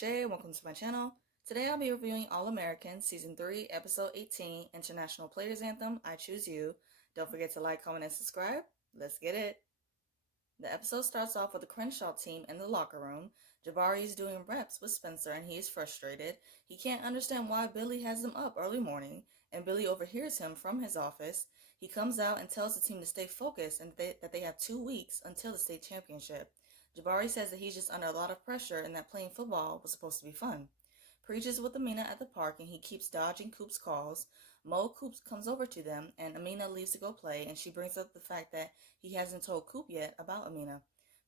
Shay. Welcome to my channel. Today I'll be reviewing All American Season 3, Episode 18, International Players Anthem, I Choose You. Don't forget to like, comment, and subscribe. Let's get it. The episode starts off with the Crenshaw team in the locker room. Jabari is doing reps with Spencer and he is frustrated. He can't understand why Billy has them up early morning, and Billy overhears him from his office. He comes out and tells the team to stay focused and that they have 2 weeks until the state championship. Jabari says that he's just under a lot of pressure and that playing football was supposed to be fun. Preach is with Amina at the park and he keeps dodging Coop's calls. Coop comes over to them and Amina leaves to go play, and she brings up the fact that he hasn't told Coop yet about Amina.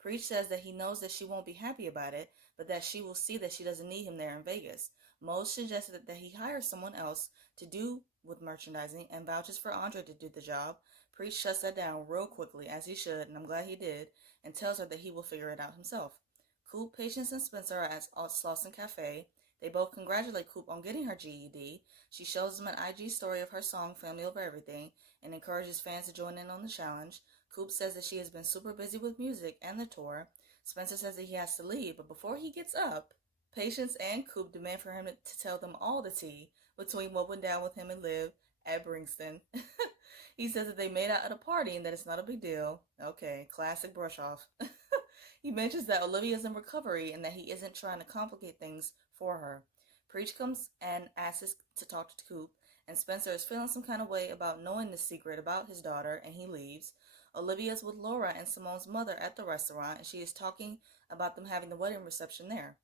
Preach says that he knows that she won't be happy about it, but that she will see that she doesn't need him there in Vegas. Mo suggested that he hires someone else to do with merchandising and vouches for Andre to do the job. Preach shuts that down real quickly, as he should, and I'm glad he did, and tells her that he will figure it out himself. Coop, Patience, and Spencer are at Slauson Cafe. They both congratulate Coop on getting her GED. She shows them an IG story of her song Family Over Everything and encourages fans to join in on the challenge. Coop says that she has been super busy with music and the tour. Spencer says that he has to leave, but before he gets up, Patience and Coop demand for him to tell them all the tea between what went down with him and Liv at Bringston. He says that they made out at a party and that it's not a big deal. Okay, classic brush off. He mentions that Olivia's in recovery and that he isn't trying to complicate things for her. Preach comes and asks to talk to Coop, and Spencer is feeling some kind of way about knowing the secret about his daughter, and he leaves. Olivia's with Laura and Simone's mother at the restaurant, and she is talking about them having the wedding reception there.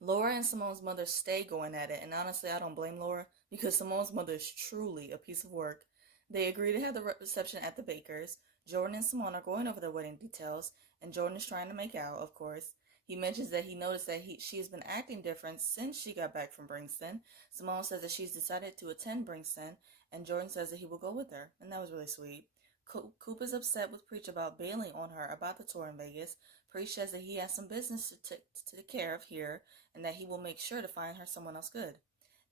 Laura and Simone's mother stay going at it, and honestly, I don't blame Laura because Simone's mother is truly a piece of work. They agree to have the reception at the Bakers. Jordan and Simone are going over their wedding details, and Jordan is trying to make out, of course. He mentions that he noticed that she has been acting different since she got back from Bringston. Simone says that she's decided to attend Bringston, and Jordan says that he will go with her, and that was really sweet. Coop is upset with Preach about bailing on her about the tour in Vegas. Preach says that he has some business to take care of here, and that he will make sure to find her someone else good.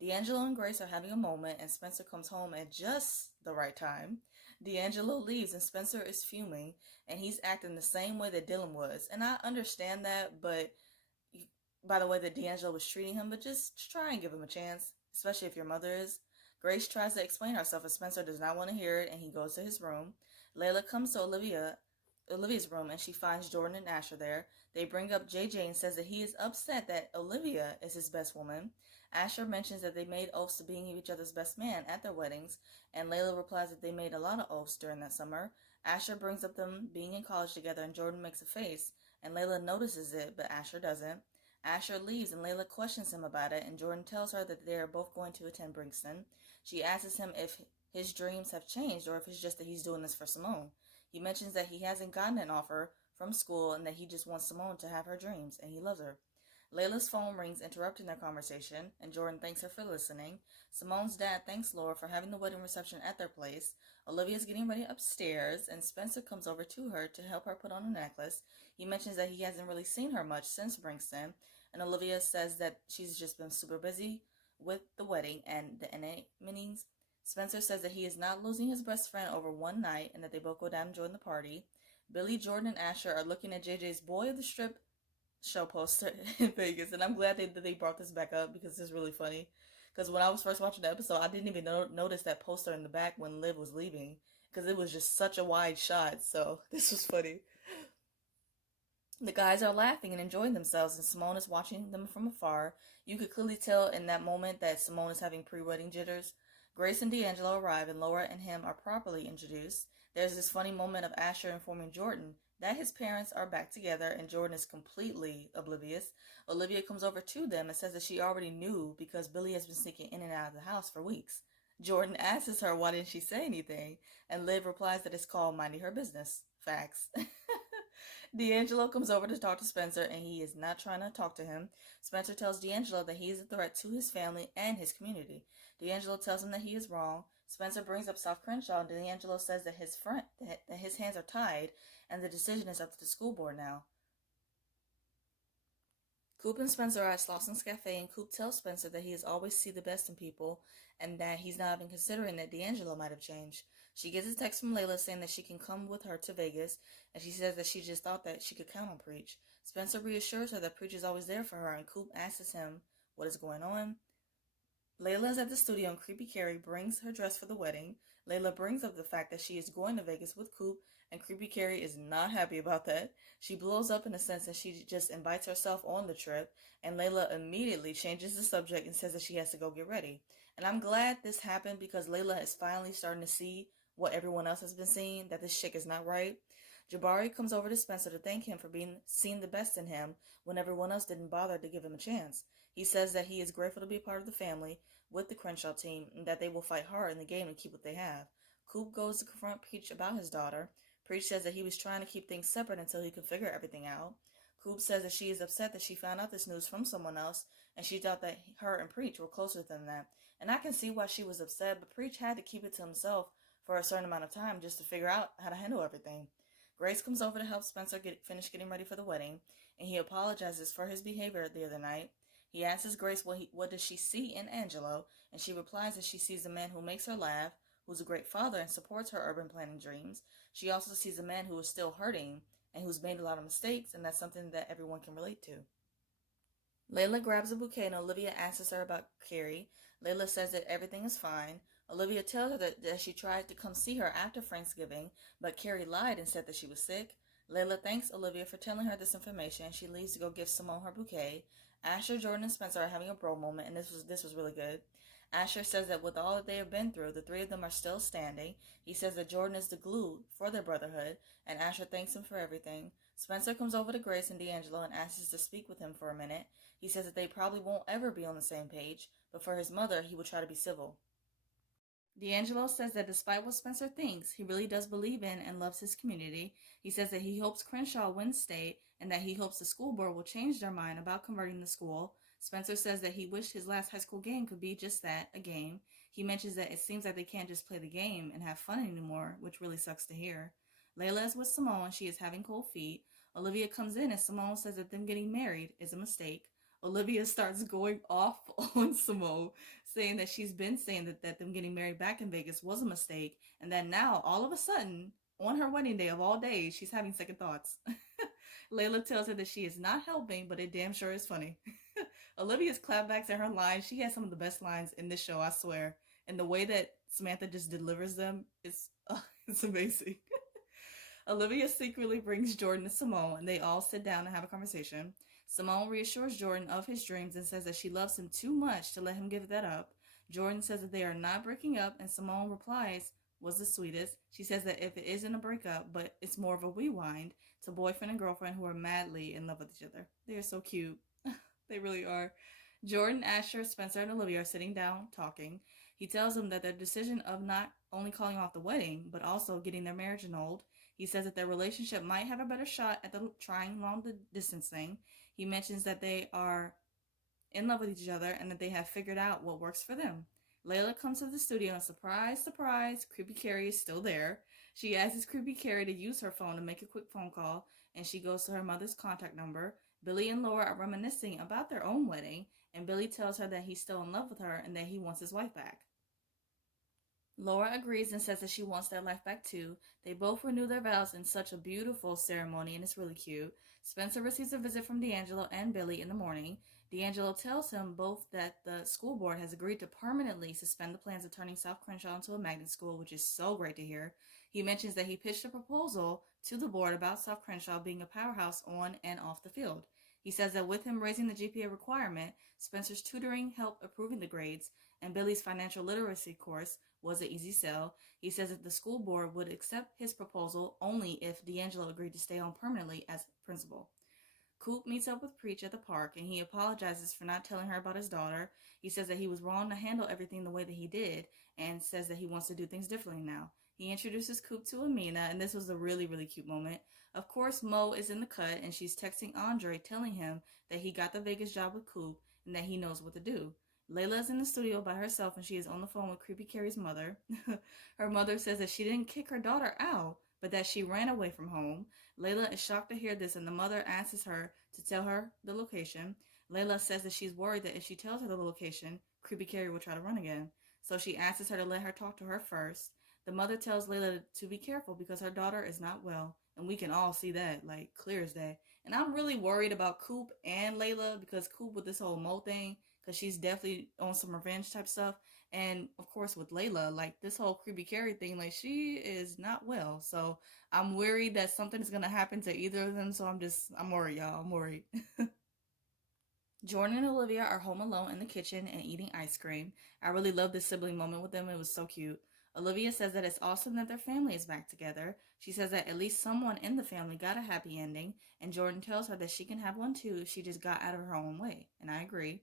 D'Angelo and Grace are having a moment, and Spencer comes home at just the right time. D'Angelo leaves, and Spencer is fuming, and he's acting the same way that Dylan was. And I understand that, but by the way that D'Angelo was treating him, but just try and give him a chance, especially if your mother is. Grace tries to explain herself, and Spencer does not want to hear it, and he goes to his room. Layla comes to Olivia's room, and she finds Jordan and Asher there. They bring up JJ and says that he is upset that Olivia is his best woman. Asher mentions that they made oaths to being each other's best man at their weddings, and Layla replies that they made a lot of oaths during that summer. Asher brings up them being in college together, and Jordan makes a face, and Layla notices it, but Asher doesn't. Asher leaves, and Layla questions him about it, and Jordan tells her that they are both going to attend Bringston. She asks him if his dreams have changed or if it's just that he's doing this for Simone. He mentions that he hasn't gotten an offer from school and that he just wants Simone to have her dreams, and he loves her. Layla's phone rings, interrupting their conversation, and Jordan thanks her for listening. Simone's dad thanks Laura for having the wedding reception at their place. Olivia's getting ready upstairs, and Spencer comes over to her to help her put on a necklace. He mentions that he hasn't really seen her much since Bringston, and Olivia says that she's just been super busy with the wedding and the NA meetings. Spencer says that he is not losing his best friend over one night and that they both go down and join the party. Billy, Jordan, and Asher are looking at JJ's Boy of the Strip show poster in Vegas, and I'm glad that they brought this back up because it's really funny. Because when I was first watching the episode, I didn't even notice that poster in the back when Liv was leaving because it was just such a wide shot, so this was funny. The guys are laughing and enjoying themselves, and Simone is watching them from afar. You could clearly tell in that moment that Simone is having pre-wedding jitters. Grace and D'Angelo arrive, and Laura and him are properly introduced. There's this funny moment of Asher informing Jordan that his parents are back together, and Jordan is completely oblivious. Olivia comes over to them and says that she already knew because Billy has been sneaking in and out of the house for weeks. Jordan asks her why didn't she say anything, and Liv replies that it's called minding her business. Facts. D'Angelo comes over to talk to Spencer, and he is not trying to talk to him. Spencer tells D'Angelo that he is a threat to his family and his community. D'Angelo tells him that he is wrong. Spencer brings up South Crenshaw, and D'Angelo says that his hands are tied, and the decision is up to the school board now. Coop and Spencer are at Slauson's Cafe, and Coop tells Spencer that he has always seen the best in people and that he's not even considering that D'Angelo might have changed. She gets a text from Layla saying that she can come with her to Vegas, and she says that she just thought that she could count on Preach. Spencer reassures her that Preach is always there for her, and Coop asks him what is going on. Layla is at the studio and Creepy Carrie brings her dress for the wedding. Layla brings up the fact that she is going to Vegas with Coop, and Creepy Carrie is not happy about that. She blows up in a sense that she just invites herself on the trip, and Layla immediately changes the subject and says that she has to go get ready. And I'm glad this happened because Layla is finally starting to see what everyone else has been seeing, that this chick is not right. Jabari comes over to Spencer to thank him for seeing the best in him when everyone else didn't bother to give him a chance. He says that he is grateful to be a part of the family with the Crenshaw team and that they will fight hard in the game and keep what they have. Coop goes to confront Preach about his daughter. Preach says that he was trying to keep things separate until he could figure everything out. Coop says that she is upset that she found out this news from someone else and she thought that her and Preach were closer than that. And I can see why she was upset, but Preach had to keep it to himself for a certain amount of time just to figure out how to handle everything. Grace comes over to help Spencer finish getting ready for the wedding, and he apologizes for his behavior the other night. He asks Grace what does she see in Angelo, and she replies that she sees a man who makes her laugh, who's a great father and supports her urban planning dreams. She also sees a man who is still hurting and who's made a lot of mistakes, and that's something that everyone can relate to. Layla grabs a bouquet and Olivia asks her about Carrie. Layla says that everything is fine. Olivia tells her that she tried to come see her after Thanksgiving, but Carrie lied and said that she was sick. Layla thanks Olivia for telling her this information. She leaves to go give Simone her bouquet. Asher, Jordan, and Spencer are having a bro moment, and this was really good. Asher says that with all that they have been through, the three of them are still standing. He says that Jordan is the glue for their brotherhood, and Asher thanks him for everything. Spencer comes over to Grace and D'Angelo and asks to speak with him for a minute. He says that they probably won't ever be on the same page, but for his mother, he will try to be civil. D'Angelo says that despite what Spencer thinks, he really does believe in and loves his community. He says that he hopes Crenshaw wins state and that he hopes the school board will change their mind about converting the school. Spencer says that he wished his last high school game could be just that, a game. He mentions that it seems like they can't just play the game and have fun anymore, which really sucks to hear. Layla is with Simone and she is having cold feet. Olivia comes in and Simone says that them getting married is a mistake. Olivia starts going off on Simone, saying that she's been saying that them getting married back in Vegas was a mistake, and that now, all of a sudden, on her wedding day of all days, she's having second thoughts. Layla tells her that she is not helping, but it damn sure is funny. Olivia's clapbacks at her lines, she has some of the best lines in this show, I swear. And the way that Samantha just delivers them is it's amazing. Olivia secretly brings Jordan to Simone, and they all sit down and have a conversation. Simone reassures Jordan of his dreams and says that she loves him too much to let him give that up. Jordan says that they are not breaking up, and Simone replies, was the sweetest. She says that if it isn't a breakup, but it's more of a rewind to boyfriend and girlfriend who are madly in love with each other. They are so cute. They really are. Jordan, Asher, Spencer, and Olivia are sitting down talking. He tells them that their decision of not only calling off the wedding, but also getting their marriage annulled. He says that their relationship might have a better shot at the trying long distance thing. He mentions that they are in love with each other and that they have figured out what works for them. Layla comes to the studio and surprise, surprise, Creepy Carrie is still there. She asks Creepy Carrie to use her phone to make a quick phone call, and she goes to her mother's contact number. Billy and Laura are reminiscing about their own wedding, and Billy tells her that he's still in love with her and that he wants his wife back. Laura agrees and says that she wants their life back too. They both renew their vows in such a beautiful ceremony, and it's really cute. Spencer receives a visit from D'Angelo and Billy in the morning. D'Angelo tells him both that the school board has agreed to permanently suspend the plans of turning South Crenshaw into a magnet school, which is so great to hear. He mentions that he pitched a proposal to the board about South Crenshaw being a powerhouse on and off the field. He says that with him raising the GPA requirement, Spencer's tutoring helped improving the grades, and Billy's financial literacy course was an easy sell. He says that the school board would accept his proposal only if D'Angelo agreed to stay on permanently as principal. Coop meets up with Preach at the park, and he apologizes for not telling her about his daughter. He says that he was wrong to handle everything the way that he did, and says that he wants to do things differently now. He introduces Coop to Amina, and this was a really, really cute moment. Of course, Mo is in the cut, and she's texting Andre, telling him that he got the Vegas job with Coop, and that he knows what to do. Layla is in the studio by herself, and she is on the phone with Creepy Carrie's mother. Her mother says that she didn't kick her daughter out, but that she ran away from home. Layla is shocked to hear this, and the mother asks her to tell her the location. Layla says that she's worried that if she tells her the location, Creepy Carrie will try to run again. So she asks her to let her talk to her first. The mother tells Layla to be careful because her daughter is not well, and we can all see that, like, clear as day. And I'm really worried about Coop and Layla because Coop with this whole Mo thing, because she's definitely on some revenge type stuff. And of course with Layla, like this whole creepy Carrie thing, like she is not well. So I'm worried that something's gonna happen to either of them. So I'm worried, y'all. I'm worried. Jordan and Olivia are home alone in the kitchen and eating ice cream. I really love this sibling moment with them. It was so cute. Olivia says that it's awesome that their family is back together. She says that at least someone in the family got a happy ending, and Jordan tells her that she can have one too if she just got out of her own way. And I agree.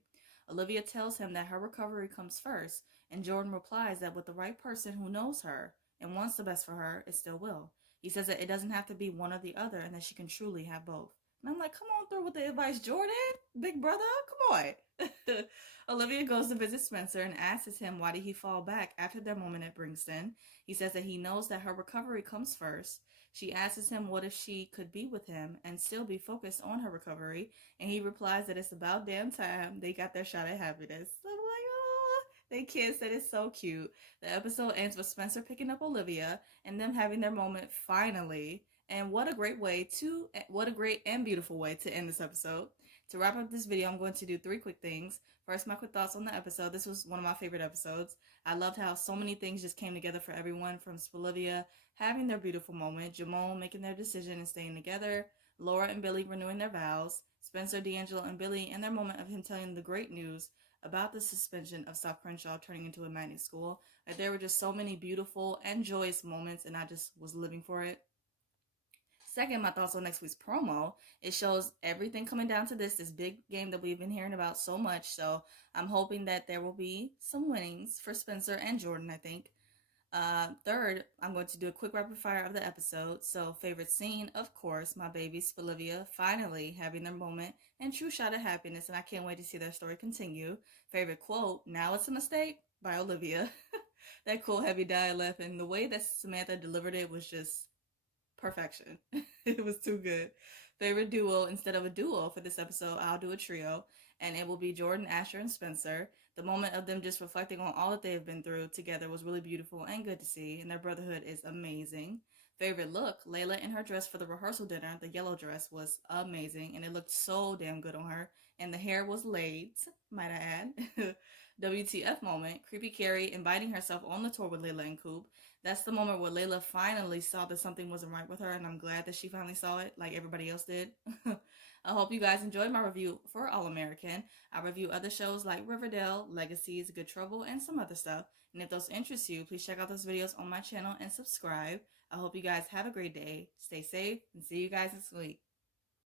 Olivia tells him that her recovery comes first, and Jordan replies that with the right person who knows her and wants the best for her, it still will. He says that it doesn't have to be one or the other and that she can truly have both. And I'm like, come on through with the advice, Jordan. Big brother, come on. Olivia goes to visit Spencer and asks him why did he fall back after their moment at Bringston. He says that he knows that her recovery comes first. She asks him what if she could be with him and still be focused on her recovery. And he replies that it's about damn time they got their shot at happiness. So I'm like, oh, they kissed. That is so cute. The episode ends with Spencer picking up Olivia and them having their moment finally. And what a great and beautiful way to end this episode. To wrap up this video, I'm going to do 3 quick things. First, my quick thoughts on the episode. This was one of my favorite episodes. I loved how so many things just came together for everyone, from Olivia having their beautiful moment, Jamone making their decision and staying together, Laura and Billy renewing their vows, Spencer, D'Angelo, and Billy and their moment of him telling the great news about the suspension of South Crenshaw turning into a magnet school. Like, there were just so many beautiful and joyous moments, and I just was living for it. Second, my thoughts on next week's promo. It shows everything coming down to this big game that we've been hearing about so much. So I'm hoping that there will be some winnings for Spencer and Jordan, I think. Third, I'm going to do a quick rapid fire of the episode. So favorite scene, of course, my babies, Olivia, finally having their moment and true shot of happiness. And I can't wait to see their story continue. Favorite quote, now it's a mistake, by Olivia. That cool, heavy dialect and the way that Samantha delivered it was just perfection. It was too good. Favorite duo, instead of a duo for this episode, I'll do a trio, and it will be Jordan, Asher, and Spencer. The moment of them just reflecting on all that they have been through together was really beautiful and good to see, and their brotherhood is amazing. Favorite look, Layla in her dress for the rehearsal dinner. The yellow dress was amazing, and it looked so damn good on her, and the hair was laid, might I add. WTF moment, creepy Carrie inviting herself on the tour with Layla and Coop. That's the moment where Layla finally saw that something wasn't right with her, and I'm glad that she finally saw it like everybody else did. I hope you guys enjoyed my review for All American. I review other shows like Riverdale, Legacies, Good Trouble, and some other stuff. And if those interest you, please check out those videos on my channel and subscribe. I hope you guys have a great day, stay safe, and see you guys next week.